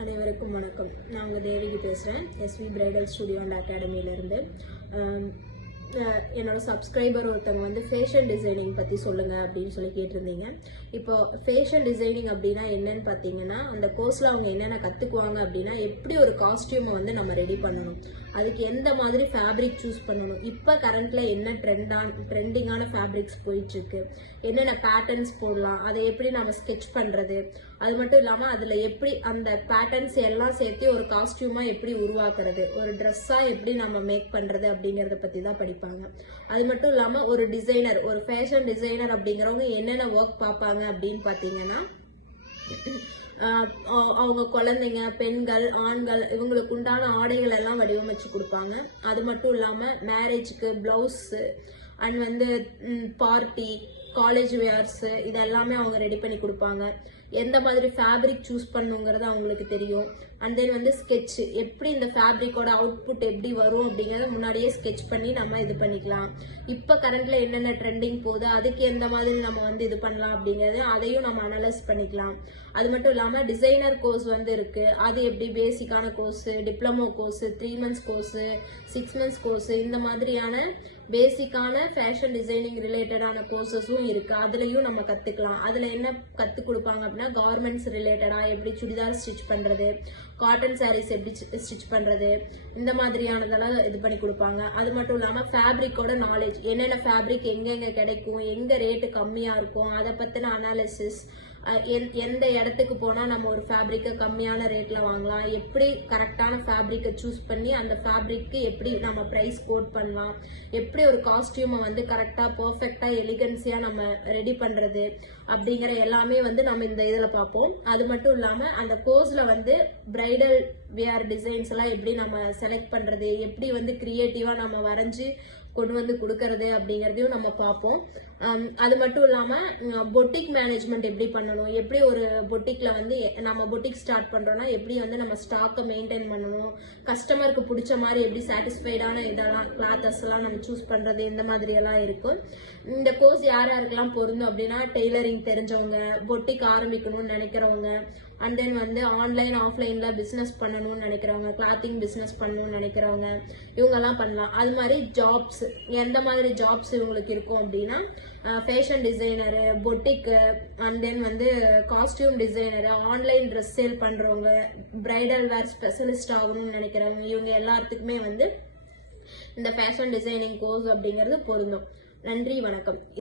அனைவருக்கும் வணக்கம். நான் உங்கள் தேவிக்கு பேசுகிறேன். எஸ்வி பிரைடல் ஸ்டுடியோ அண்ட் அகாடமியிலேருந்து. என்னோட சப்ஸ்கிரைபர் ஒருத்தவங்க வந்து ஃபேஷன் டிசைனிங் பற்றி சொல்லுங்கள் அப்படின்னு சொல்லி கேட்டிருந்தீங்க. இப்போ ஃபேஷன் டிசைனிங் அப்படின்னா என்னன்னு பார்த்தீங்கன்னா, அந்த கோர்ஸில் அவங்க என்னென்ன கற்றுக்குவாங்க அப்படின்னா, எப்படி ஒரு காஸ்டியூமை வந்து நம்ம ரெடி பண்ணணும், அதுக்கு எந்த மாதிரி ஃபேப்ரிக் சூஸ் பண்ணணும், இப்போ கரண்ட்டில் என்ன ட்ரெண்டிங்கான ஃபேப்ரிக்ஸ் போயிட்டுருக்கு, என்னென்ன பேட்டர்ன்ஸ் போடலாம், அதை எப்படி நம்ம ஸ்கெட்ச் பண்ணுறது, அது மட்டும் இல்லாமல் அதில் எப்படி அந்த பேட்டர்ன்ஸ் எல்லாம் சேர்த்து ஒரு காஸ்டியூமாக எப்படி உருவாக்குறது, ஒரு ட்ரெஸ்ஸாக எப்படி நம்ம மேக் பண்ணுறது அப்படிங்கிறத பற்றி தான் படிப்பாங்க. அது மட்டும் இல்லாமல் ஒரு டிசைனர், ஒரு ஃபேஷன் டிசைனர் அப்படிங்கிறவங்க என்னென்ன ஒர்க் பார்ப்பாங்க அப்படின்னு பார்த்தீங்கன்னா, அவங்க குழந்தைங்க, பெண்கள், ஆண்கள் இவங்களுக்கு உண்டான ஆடைகள் எல்லாம் வடிவமைச்சு கொடுப்பாங்க. அது மட்டும் இல்லாமல் மேரேஜுக்கு ப்ளவுஸு அண்ட் வந்து பார்ட்டி, காலேஜ் வேர்ஸு இதெல்லாமே அவங்க ரெடி பண்ணி கொடுப்பாங்க. எந்த மாதிரி ஃபேப்ரிக் சூஸ் பண்ணுங்கிறது அவங்களுக்கு தெரியும். அண்ட் தென் வந்து ஸ்கெட்ச், எப்படி இந்த ஃபேப்ரிக்கோட அவுட்புட் எப்படி வரும் அப்படிங்கிறத முன்னாடியே ஸ்கெட்ச் பண்ணி நம்ம இது பண்ணிக்கலாம். இப்போ கரண்ட்ல என்னென்ன ட்ரெண்டிங் போகுது, அதுக்கு எந்த மாதிரி நம்ம வந்து இது பண்ணலாம் அப்படிங்கிறது அதையும் நம்ம அனலைஸ் பண்ணிக்கலாம். அது மட்டும் இல்லாமல் டிசைனர் கோர்ஸ் வந்து இருக்குது. அது எப்படி பேசிக்கான course, diploma course, 3 months course, 6 months course, இந்த மாதிரியான பேசிக்கான ஃபேஷன் டிசைனிங் ரிலேட்டடான கோர்சஸும் இருக்குது. அதுலேயும் நம்ம கற்றுக்கலாம். அதில் என்ன கற்றுக் கொடுப்பாங்க அப்படின்னா, கார்மெண்ட்ஸ் ரிலேட்டடாக எப்படி சுடிதார் ஸ்டிச் பண்ணுறது, காட்டன் சாரீஸ் எப்படி ஸ்டிச் பண்ணுறது, இந்த மாதிரியானதெல்லாம் இது பண்ணி கொடுப்பாங்க. அது மட்டும் இல்லாமல் ஃபேப்ரிக்கோட நாலேஜ், என்னென்ன ஃபேப்ரிக் எங்கெங்கே கிடைக்கும், எங்கே ரேட்டு கம்மியாக இருக்கும், அதை பற்றின அனாலிசிஸ், எந்த இடத்துக்கு போனால் நம்ம ஒரு ஃபேப்ரிக்கை கம்மியான ரேட்டில் வாங்கலாம், எப்படி கரெக்டான ஃபேப்ரிக்கை சூஸ் பண்ணி அந்த ஃபேப்ரிக்கு எப்படி நம்ம ப்ரைஸ் கோட் பண்ணலாம், எப்படி ஒரு காஸ்டியூமை வந்து கரெக்டாக பர்ஃபெக்டாக எலிகன்ஸியாக நம்ம ரெடி பண்ணுறது அப்படிங்கிற எல்லாமே வந்து நம்ம இந்த இதில் பார்ப்போம். அது மட்டும் இல்லாமல் அந்த கோர்ஸில் வந்து பிரைடல் வியர் டிசைன்ஸ் எல்லாம் எப்படி நம்ம செலக்ட் பண்ணுறது, எப்படி வந்து க்ரியேட்டிவாக நம்ம வரைஞ்சி கொண்டு வந்து கொடுக்கறது அப்படிங்கிறதையும் நம்ம பார்ப்போம். அது மட்டும் இல்லாமல் பொட்டிக் மேனேஜ்மெண்ட் எப்படி பண்ணணும், எப்படி ஒரு பொட்டிக்கில் வந்து நம்ம பொட்டிக் ஸ்டார்ட் பண்ணுறோன்னா எப்படி வந்து நம்ம ஸ்டாக்கை மெயின்டைன் பண்ணணும், கஸ்டமருக்கு பிடிச்ச மாதிரி எப்படி சாட்டிஸ்ஃபைடான இதெல்லாம் கிளாத்தஸ் எல்லாம் நம்ம சூஸ் பண்ணுறது, இந்த மாதிரியெல்லாம் இருக்கும். இந்த கோர்ஸ் யார் யாருக்கெல்லாம் பொருந்தும் அப்படின்னா, டெய்லரிங் தெரிஞ்சவங்க, பொட்டிக் ஆரம்பிக்கணும்னு நினைக்கிறவங்க, அண்ட் தென் வந்து ஆன்லைன் ஆஃப்லைனில் பிஸ்னஸ் பண்ணணும்னு நினைக்கிறவங்க, கிளாத்திங் பிஸ்னஸ் பண்ணணும்னு நினைக்கிறவங்க, இவங்கெல்லாம் பண்ணலாம். அது மாதிரி ஜாப்ஸ், எந்த மாதிரி ஜாப்ஸ் இவங்களுக்கு இருக்கும் அப்படின்னா, fashion designer, boutique, and then வந்து costume designer, online dress sale பண்ணுறவங்க, பிரைடல் வேர் ஸ்பெஷலிஸ்ட் ஆகணும்னு நினைக்கிறவங்க, இவங்க எல்லாத்துக்குமே வந்து இந்த ஃபேஷன் டிசைனிங் கோர்ஸ் அப்படிங்கிறது பொருந்தும். நன்றி, வணக்கம்.